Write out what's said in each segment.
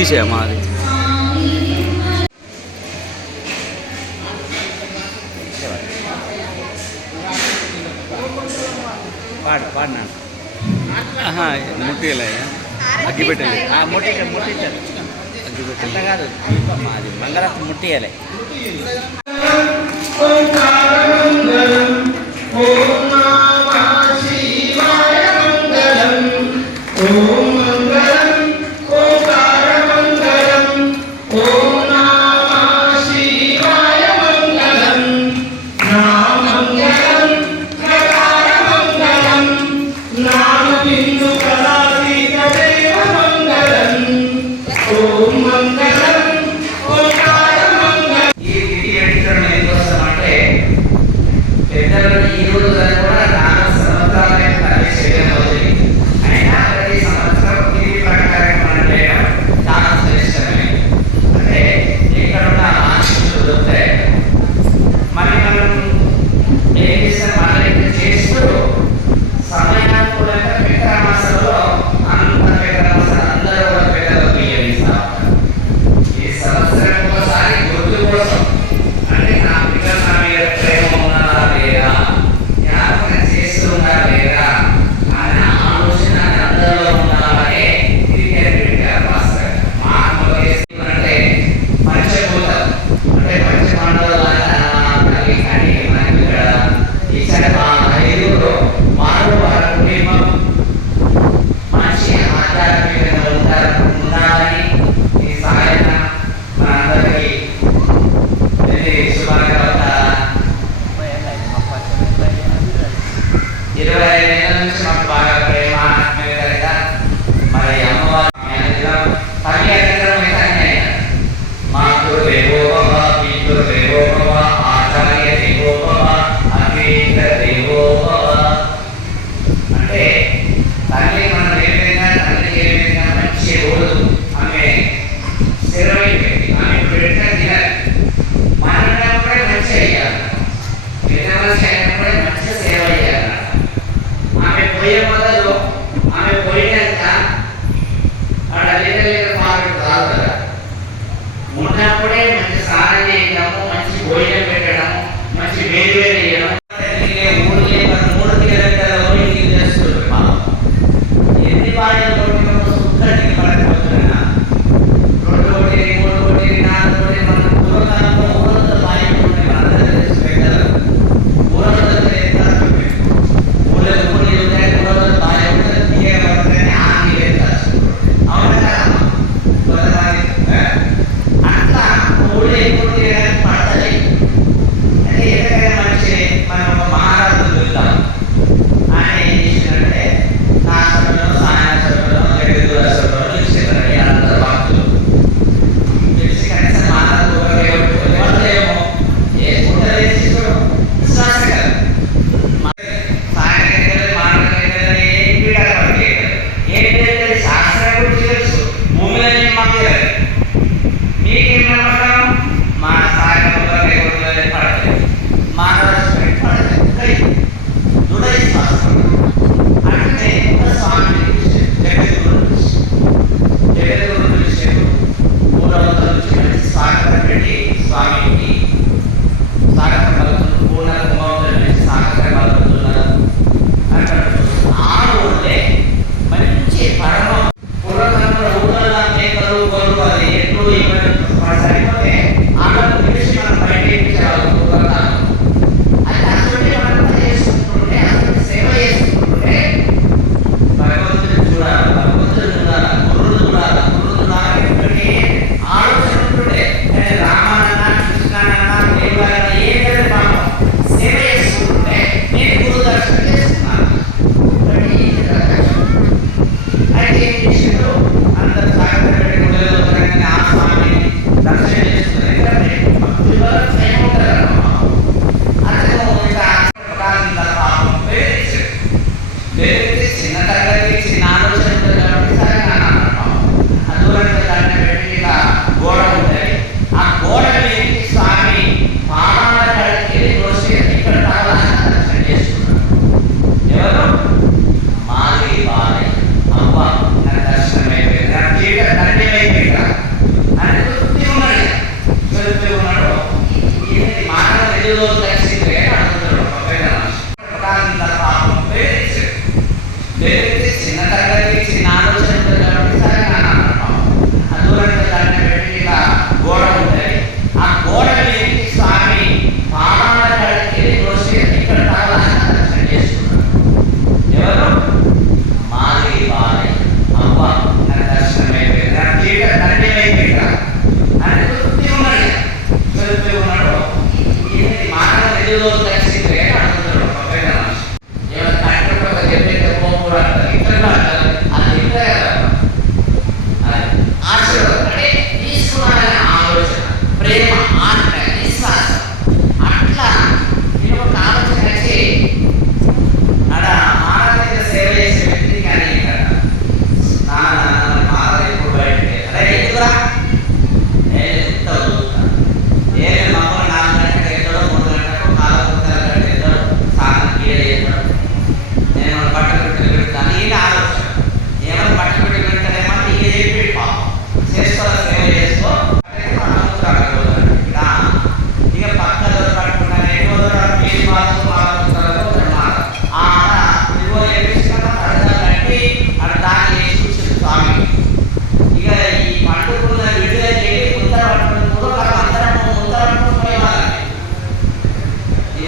తీసేయ మాది. పాడు పాడినా ముట్టిలే. అగ్గి పెట్టాలి ముట్టి ముట్టించాలి అగ్గి పెట్టాలి కాదు దీపం అది మంగళత్వం ముట్టియాలి sobre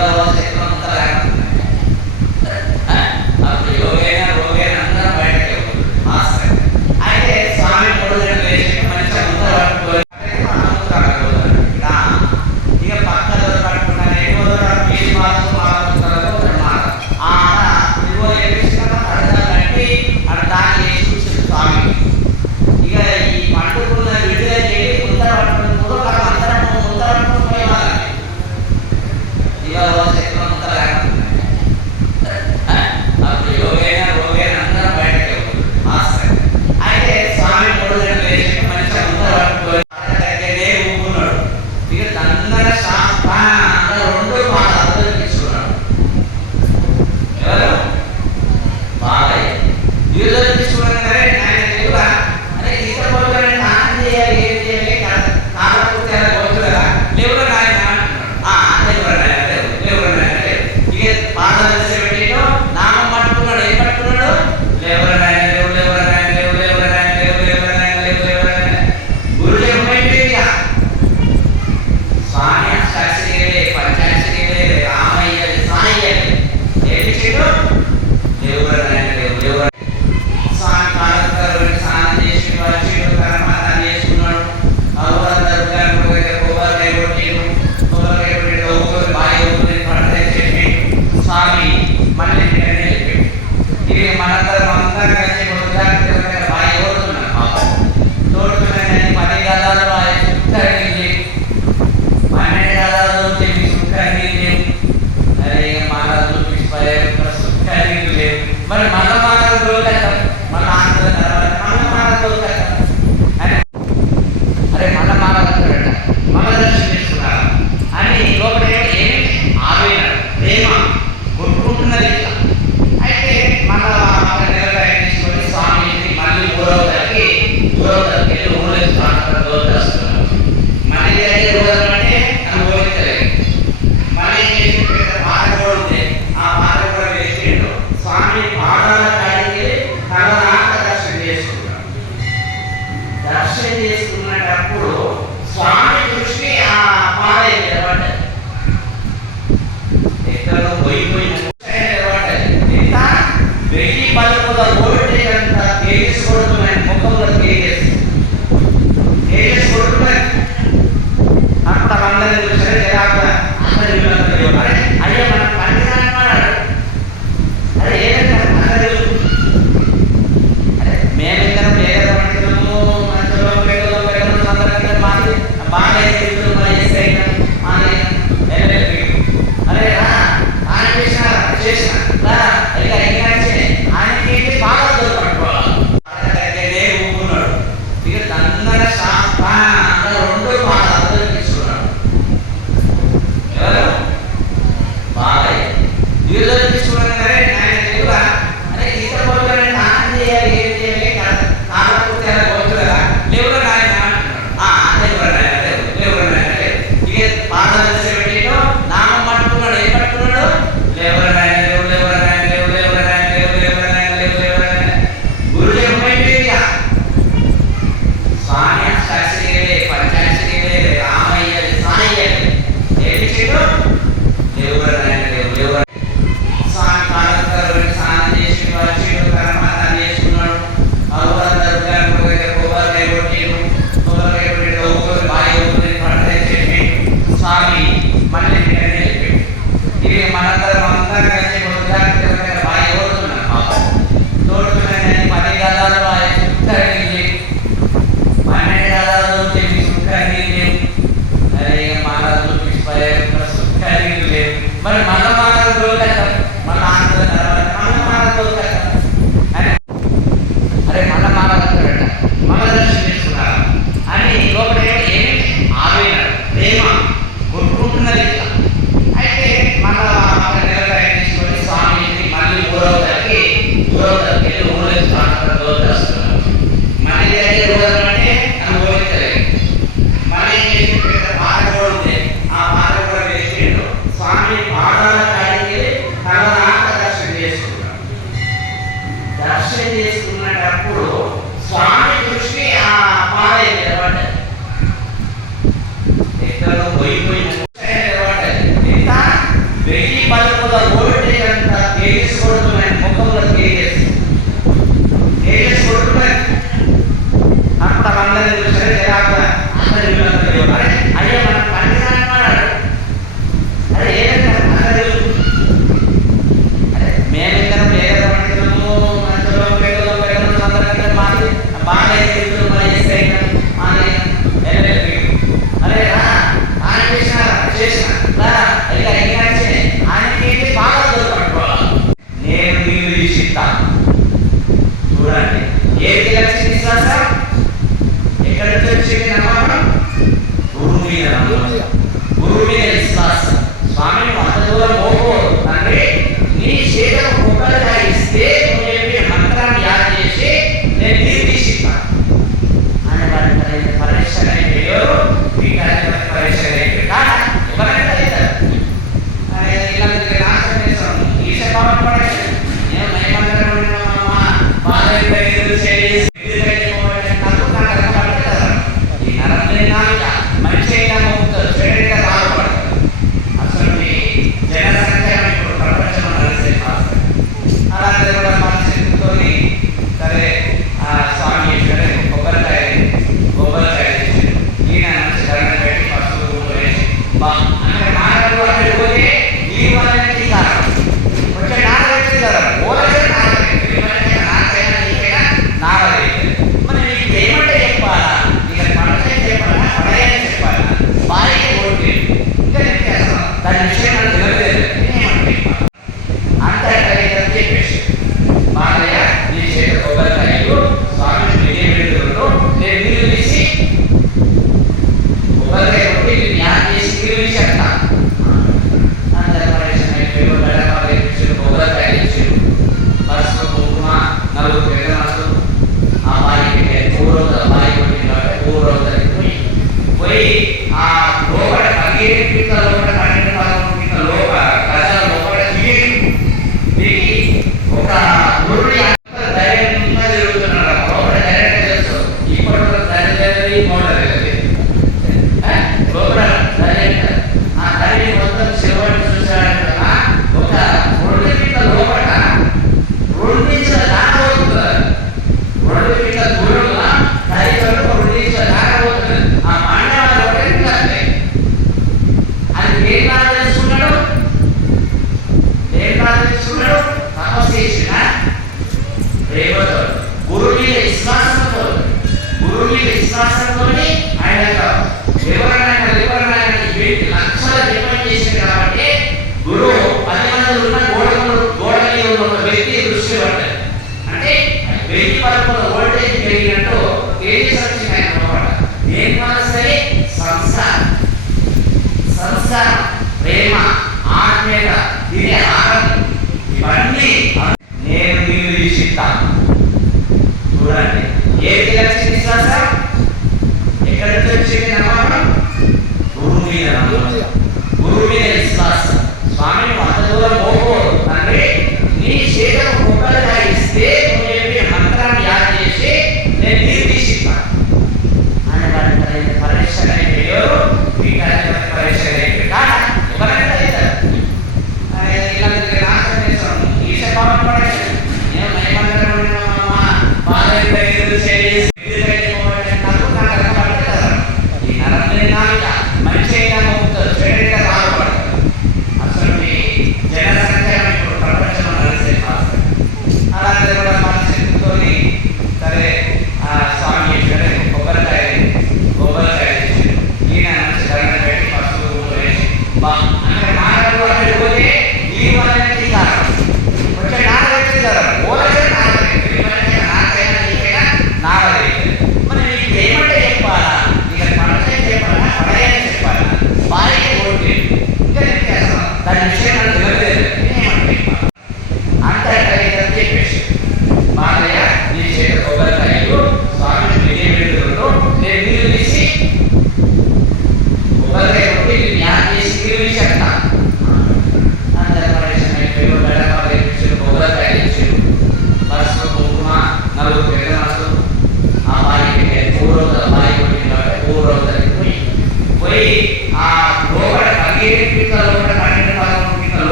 아. dia